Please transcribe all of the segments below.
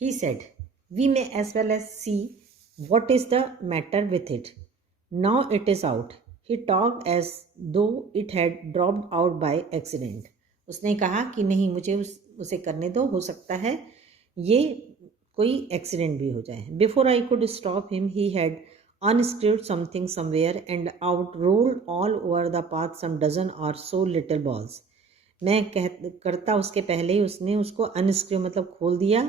he said. We may as well as see what is the matter with it. Now it is out. He talked as though it had dropped out by accident. उसने कहा कि नहीं, मुझे उसे करने दो, हो सकता है ये कोई एक्सीडेंट भी हो जाए. Before I could stop him, he had unscrewed something somewhere and out rolled all over the path some dozen or so little balls. मैं करता उसके पहले ही उसने उसको अनस्क्रू मतलब खोल दिया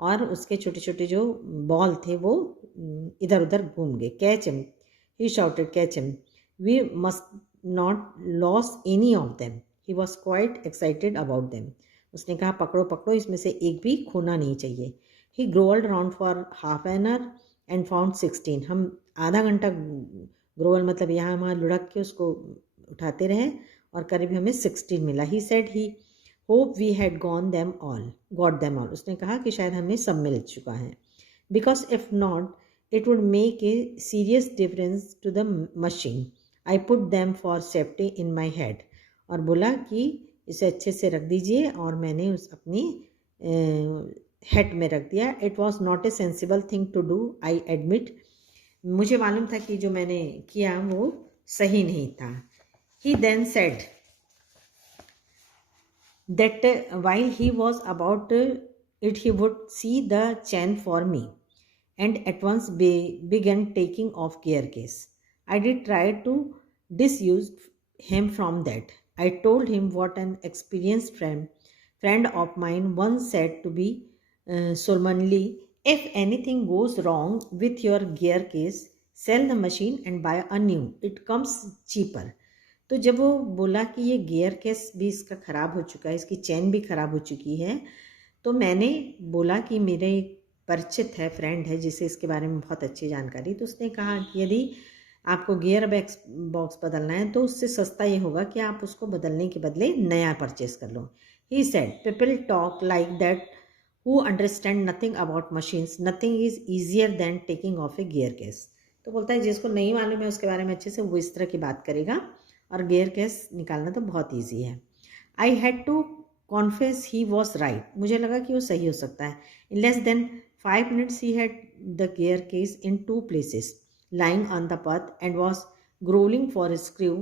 और उसके छोटे छोटे जो बॉल थे वो इधर उधर घूम गए. Catch him, he shouted, catch him, we must not lose any of them. He was quite excited about them. उसने कहा पकड़ो पकड़ो, इसमें से एक भी खोना नहीं चाहिए. He growled round for half an hour and found 16. हम आधा घंटा ग्रोवल मतलब यहाँ वहाँ लुढ़क के उसको उठाते रहे और करीब हमें 16 मिला. He said he hope we had got them all. उसने कहा कि शायद हमें सब मिल चुका है. Because if not it would make a serious difference to the machine. I put them for safety in my head. और बोला कि इसे अच्छे से रख दीजिए और मैंने उस अपनी हेड में रख दिया. It was not a sensible thing to do, I admit. मुझे मालूम था कि जो मैंने किया वो सही नहीं था. He then said that while he was about it, he would see the chain for me, and at once began taking off gear case. I did try to dissuade him from that. I told him what an experienced friend of mine once said to be solemnly, if anything goes wrong with your gear case, sell the machine and buy a new. It comes cheaper. तो जब वो बोला कि ये gear case भी इसका ख़राब हो चुका है, इसकी चेन भी ख़राब हो चुकी है, तो मैंने बोला कि मेरे एक परिचित है, फ्रेंड है जिसे इसके बारे में बहुत अच्छी जानकारी. तो उसने कहा कि यदि आपको गियर बॉक्स बदलना है तो उससे सस्ता ये होगा कि आप उसको बदलने के बदले नया परचेस कर लो. He said people talk like that who understand nothing about machines. Nothing is easier than taking off a gear case. तो बोलता है जिसको नहीं मालूम है उसके बारे में अच्छे से, वो इस तरह की बात करेगा और गियर केस निकालना तो बहुत ईजी है. I had to confess he was right. मुझे लगा कि वो सही हो सकता है. In less than 5 minutes he had the gear case in 2 places lying on the path and was growling for a screw.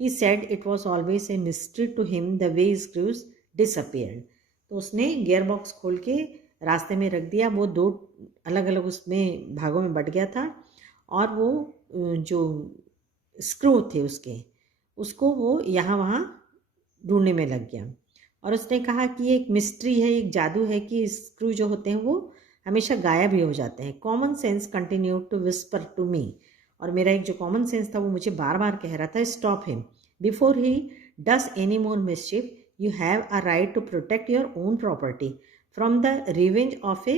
He said it was always a mystery to him the way screws disappeared. तो उसने gear box खोल के रास्ते में रख दिया. वो 2 अलग अलग उसमें भागों में बट गया था और वो जो स्क्रू थे उसको वो यहाँ वहाँ ढूंढने में लग गया. और उसने कहा कि ये एक मिस्ट्री है, एक जादू है कि स्क्रू जो होते हैं वो हमेशा गायब ही हो जाते हैं. Common sense continue to whisper to me. और मेरा एक जो कॉमन सेंस था वो मुझे बार बार कह रहा था, stop him before he does any more mischief. You have a right to protect your own property from the revenge of a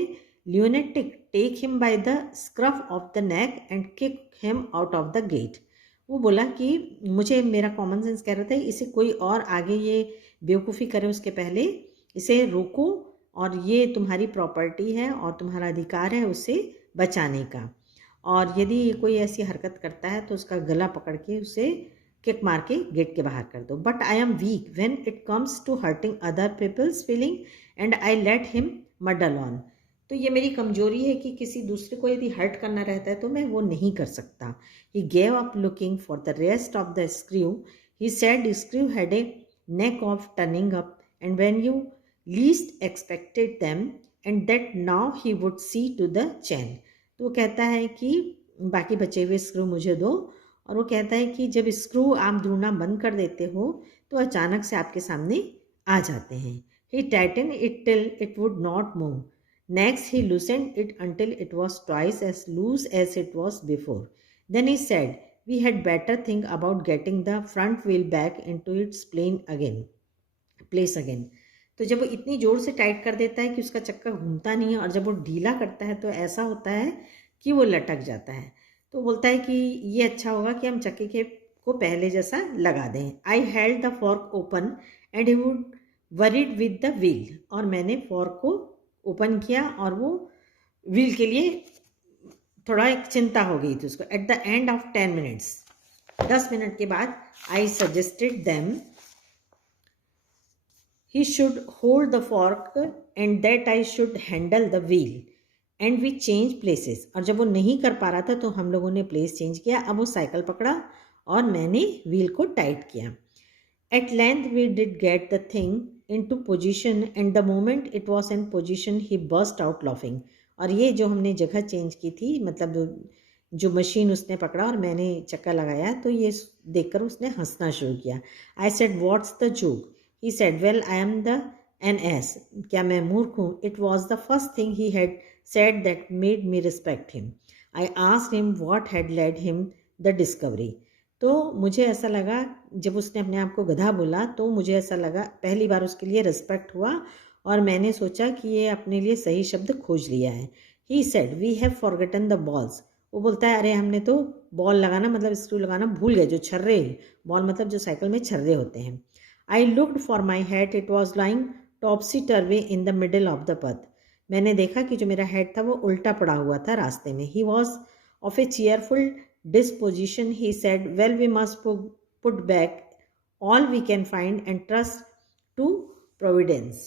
lunatic. Take him by the scruff of the neck and kick him out of the gate. वो बोला कि मुझे मेरा common sense कह रहा था इसे कोई और आगे ये बेवकूफ़ी करे उसके पहले इसे रोको, और ये तुम्हारी प्रॉपर्टी है और तुम्हारा अधिकार है उसे बचाने का. और यदि ये कोई ऐसी हरकत करता है तो उसका गला पकड़ के उसे किक मार के गेट के बाहर कर दो. But I am weak when it comes to hurting other people's feeling and I let him muddle on. तो ये मेरी कमजोरी है कि किसी दूसरे को यदि हर्ट करना रहता है तो मैं वो नहीं कर सकता. He gave up looking for the rest of the screw. He said screw had a knack of turning up and when you least expected them and that now he would see to the chain. तो वो कहता है कि बाकी बचे हुए screw मुझे दो. और वो कहता है कि जब स्क्रू आप ढूंढना बंद कर देते हो तो अचानक से आपके सामने आ जाते हैं. He tighten it till it would not move. Next, he loosened it until it was twice as loose as it was before. Then he said, we had better think about getting the front wheel back into its place again. तो जब वो इतनी ज़ोर से tight कर देता है कि उसका चक्का घूमता नहीं है, और जब वो ढीला करता है तो ऐसा होता है कि वो लटक जाता है. तो बोलता है कि ये अच्छा होगा कि हम चक्के को पहले जैसा लगा दें. I held the fork open and he would worried with the wheel. और मैंने फॉर्क को ओपन किया और वो व्हील के लिए थोड़ा एक चिंता हो गई थी उसको. At the end of 10 minutes, 10 minute के बाद I suggested them he should hold the fork and that I should handle the wheel and we change places. और जब वो नहीं कर पा रहा था तो हम लोगों ने प्लेस चेंज किया। अब वो साइकिल पकड़ा और मैंने व्हील को टाइट किया। At length we did get the thing into position and the moment it was in position he burst out laughing। और ये जो हमने जगह चेंज की थी, मतलब जो मशीन उसने पकड़ा और मैंने चक्का लगाया, तो ये देखकर उसने हंसना शुरू किया। I said what's the joke? He said well I am the ass. क्या मैं मूर्ख हूँ? It was the first thing he had said that made me respect him. I asked him what had led him the discovery. तो मुझे ऐसा लगा, जब उसने अपने आप को गधा बोला तो मुझे ऐसा लगा पहली बार उसके लिए रिस्पेक्ट हुआ और मैंने सोचा कि ये अपने लिए सही शब्द खोज लिया है। He said we have forgotten the balls. वो बोलता है अरे हमने तो बॉल लगाना, मतलब स्क्रू लगाना भूल गए, जो छर्रे, बॉल मतलब जो साइकिल में छर्रे होते हैं। I looked for my head, it was lying topsy turvy in the middle of the path. मैंने देखा कि जो मेरा हेड था वो उल्टा पड़ा हुआ था रास्ते में। He was of A cheerful disposition. He said, well, we must put back all we can find and trust to providence.